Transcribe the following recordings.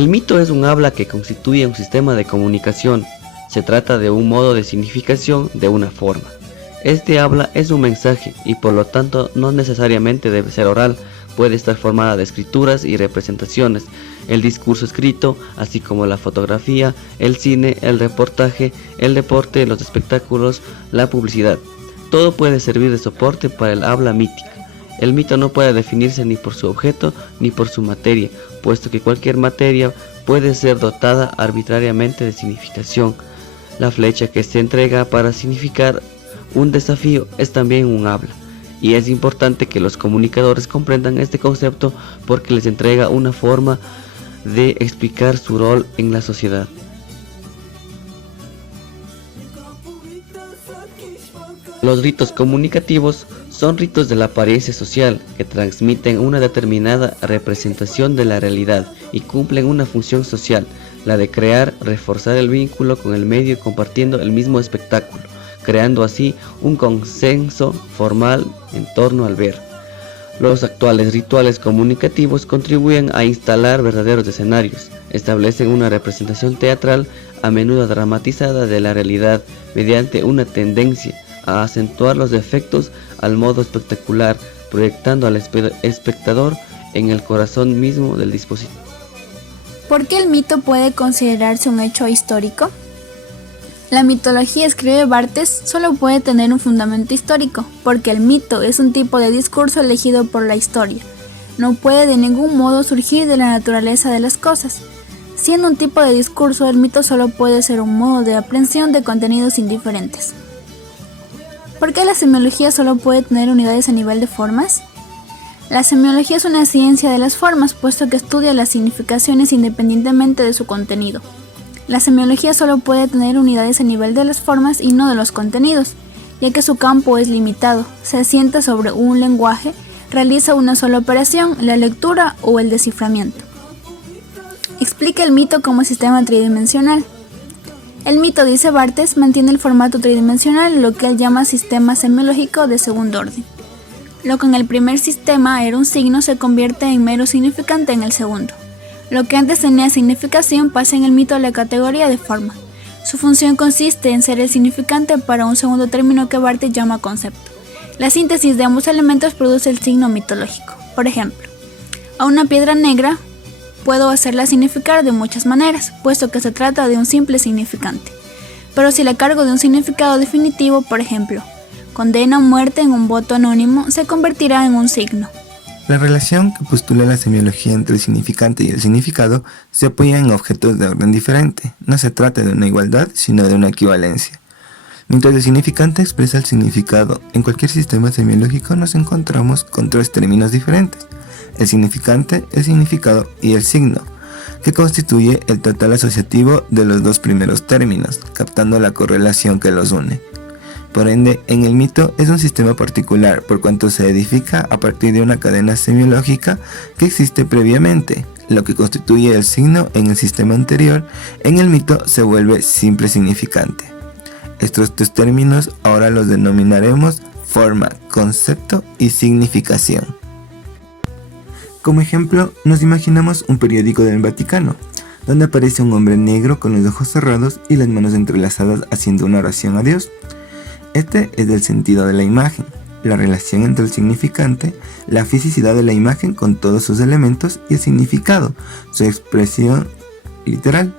El mito es un habla que constituye un sistema de comunicación. Se trata de un modo de significación de una forma. Este habla es un mensaje y por lo tanto no necesariamente debe ser oral, puede estar formada de escrituras y representaciones, el discurso escrito, así como la fotografía, el cine, el reportaje, el deporte, los espectáculos, la publicidad. Todo puede servir de soporte para el habla mítica. El mito no puede definirse ni por su objeto ni por su materia, puesto que cualquier materia puede ser dotada arbitrariamente de significación. La flecha que se entrega para significar un desafío es también un habla, y es importante que los comunicadores comprendan este concepto porque les entrega una forma de explicar su rol en la sociedad. Los ritos comunicativos son ritos de la apariencia social que transmiten una determinada representación de la realidad y cumplen una función social, la de crear, reforzar el vínculo con el medio compartiendo el mismo espectáculo, creando así un consenso formal en torno al ver. Los actuales rituales comunicativos contribuyen a instalar verdaderos escenarios, establecen una representación teatral a menudo dramatizada de la realidad mediante una tendencia a acentuar los efectos al modo espectacular, proyectando al espectador en el corazón mismo del dispositivo. ¿Por qué el mito puede considerarse un hecho histórico? La mitología, escribe Barthes, solo puede tener un fundamento histórico, porque el mito es un tipo de discurso elegido por la historia. No puede de ningún modo surgir de la naturaleza de las cosas. Siendo un tipo de discurso, el mito solo puede ser un modo de aprehensión de contenidos indiferentes. ¿Por qué la semiología solo puede tener unidades a nivel de formas? La semiología es una ciencia de las formas, puesto que estudia las significaciones independientemente de su contenido. La semiología solo puede tener unidades a nivel de las formas y no de los contenidos, ya que su campo es limitado, se asienta sobre un lenguaje, realiza una sola operación, la lectura o el desciframiento. Explica el mito como sistema tridimensional. El mito, dice Barthes, mantiene el formato tridimensional, lo que él llama sistema semiológico de segundo orden. Lo que en el primer sistema era un signo se convierte en mero significante en el segundo. Lo que antes tenía significación pasa en el mito a la categoría de forma. Su función consiste en ser el significante para un segundo término que Barthes llama concepto. La síntesis de ambos elementos produce el signo mitológico. Por ejemplo, a una piedra negra puedo hacerla significar de muchas maneras, puesto que se trata de un simple significante. Pero si la cargo de un significado definitivo, por ejemplo, condena a muerte en un voto anónimo, se convertirá en un signo. La relación que postula la semiología entre el significante y el significado se apoya en objetos de orden diferente. No se trata de una igualdad, sino de una equivalencia. Mientras el significante expresa el significado, en cualquier sistema semiológico nos encontramos con tres términos diferentes: el significante, el significado y el signo, que constituye el total asociativo de los dos primeros términos, captando la correlación que los une. Por ende, en el mito es un sistema particular por cuanto se edifica a partir de una cadena semiológica que existe previamente. Lo que constituye el signo en el sistema anterior, en el mito se vuelve simple significante. Estos tres términos ahora los denominaremos forma, concepto y significación. Como ejemplo, nos imaginamos un periódico del Vaticano, donde aparece un hombre negro con los ojos cerrados y las manos entrelazadas haciendo una oración a Dios. Este es el sentido de la imagen, la relación entre el significante, la fisicidad de la imagen con todos sus elementos y el significado, su expresión literal.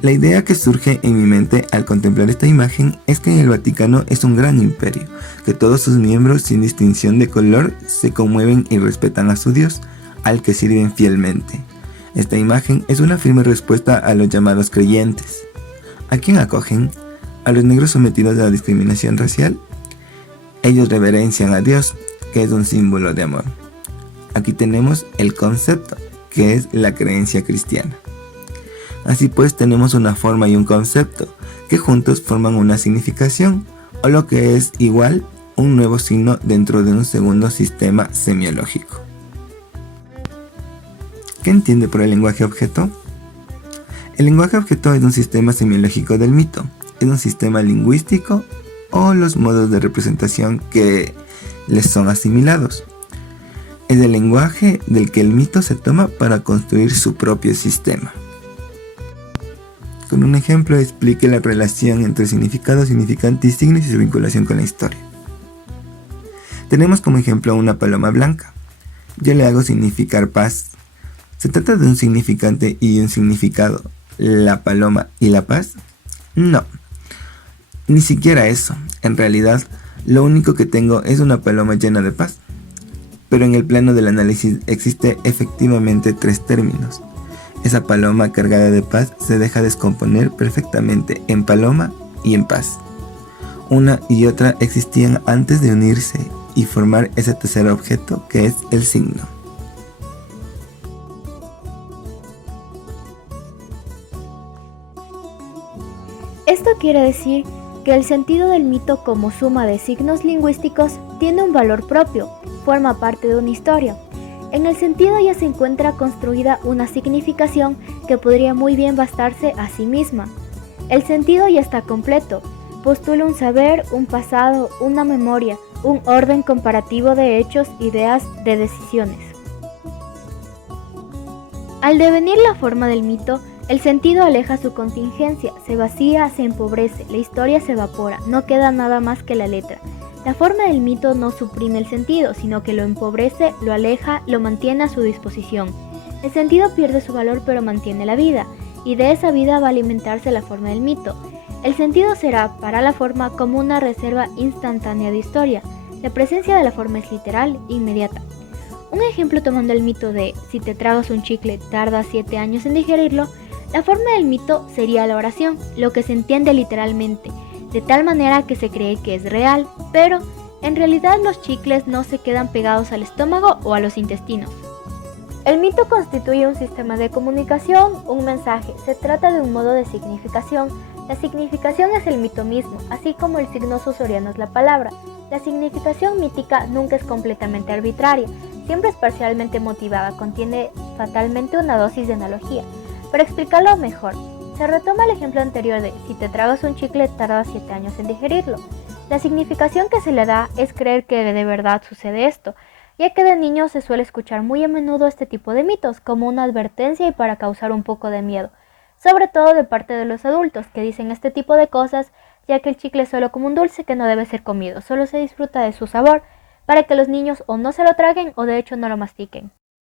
La idea que surge en mi mente al contemplar esta imagen es que el Vaticano es un gran imperio, que todos sus miembros sin distinción de color se conmueven y respetan a su Dios, al que sirven fielmente. Esta imagen es una firme respuesta a los llamados creyentes. ¿A quién acogen? ¿A los negros sometidos a la discriminación racial? Ellos reverencian a Dios, que es un símbolo de amor. Aquí tenemos el concepto, que es la creencia cristiana. Así pues, tenemos una forma y un concepto, que juntos forman una significación, o lo que es igual, un nuevo signo dentro de un segundo sistema semiológico. ¿Qué entiende por el lenguaje objeto? El lenguaje objeto es un sistema semiológico del mito, es un sistema lingüístico o los modos de representación que les son asimilados. Es el lenguaje del que el mito se toma para construir su propio sistema. Con un ejemplo explique la relación entre significado, significante y signos y su vinculación con la historia. Tenemos como ejemplo una paloma blanca. Yo le hago significar paz. ¿Se trata de un significante y un significado, la paloma y la paz? No, ni siquiera eso. En realidad, lo único que tengo es una paloma llena de paz. Pero en el plano del análisis existe efectivamente tres términos. Esa paloma cargada de paz se deja descomponer perfectamente en paloma y en paz. Una y otra existían antes de unirse y formar ese tercer objeto que es el signo. Esto quiere decir que el sentido del mito como suma de signos lingüísticos tiene un valor propio, forma parte de una historia. En el sentido ya se encuentra construida una significación que podría muy bien bastarse a sí misma. El sentido ya está completo, postula un saber, un pasado, una memoria, un orden comparativo de hechos, ideas, de decisiones. Al devenir la forma del mito, el sentido aleja su contingencia, se vacía, se empobrece, la historia se evapora, no queda nada más que la letra. La forma del mito no suprime el sentido, sino que lo empobrece, lo aleja, lo mantiene a su disposición. El sentido pierde su valor pero mantiene la vida, y de esa vida va a alimentarse la forma del mito. El sentido será, para la forma, como una reserva instantánea de historia. La presencia de la forma es literal, inmediata. Un ejemplo tomando el mito de si te tragas un chicle tarda 7 años en digerirlo, la forma del mito sería la oración, lo que se entiende literalmente, de tal manera que se cree que es real, pero en realidad los chicles no se quedan pegados al estómago o a los intestinos. El mito constituye un sistema de comunicación, un mensaje, se trata de un modo de significación. La significación es el mito mismo, así como el signo susoriano es la palabra. La significación mítica nunca es completamente arbitraria, siempre es parcialmente motivada, contiene fatalmente una dosis de analogía. Para explicarlo mejor, se retoma el ejemplo anterior de si te tragas un chicle tarda 7 años en digerirlo. La significación que se le da es creer que de verdad sucede esto, ya que de niños se suele escuchar muy a menudo este tipo de mitos como una advertencia y para causar un poco de miedo, sobre todo de parte de los adultos que dicen este tipo de cosas, ya que el chicle es solo como un dulce que no debe ser comido, solo se disfruta de su sabor, para que los niños o no se lo traguen o de hecho no lo mastiquen.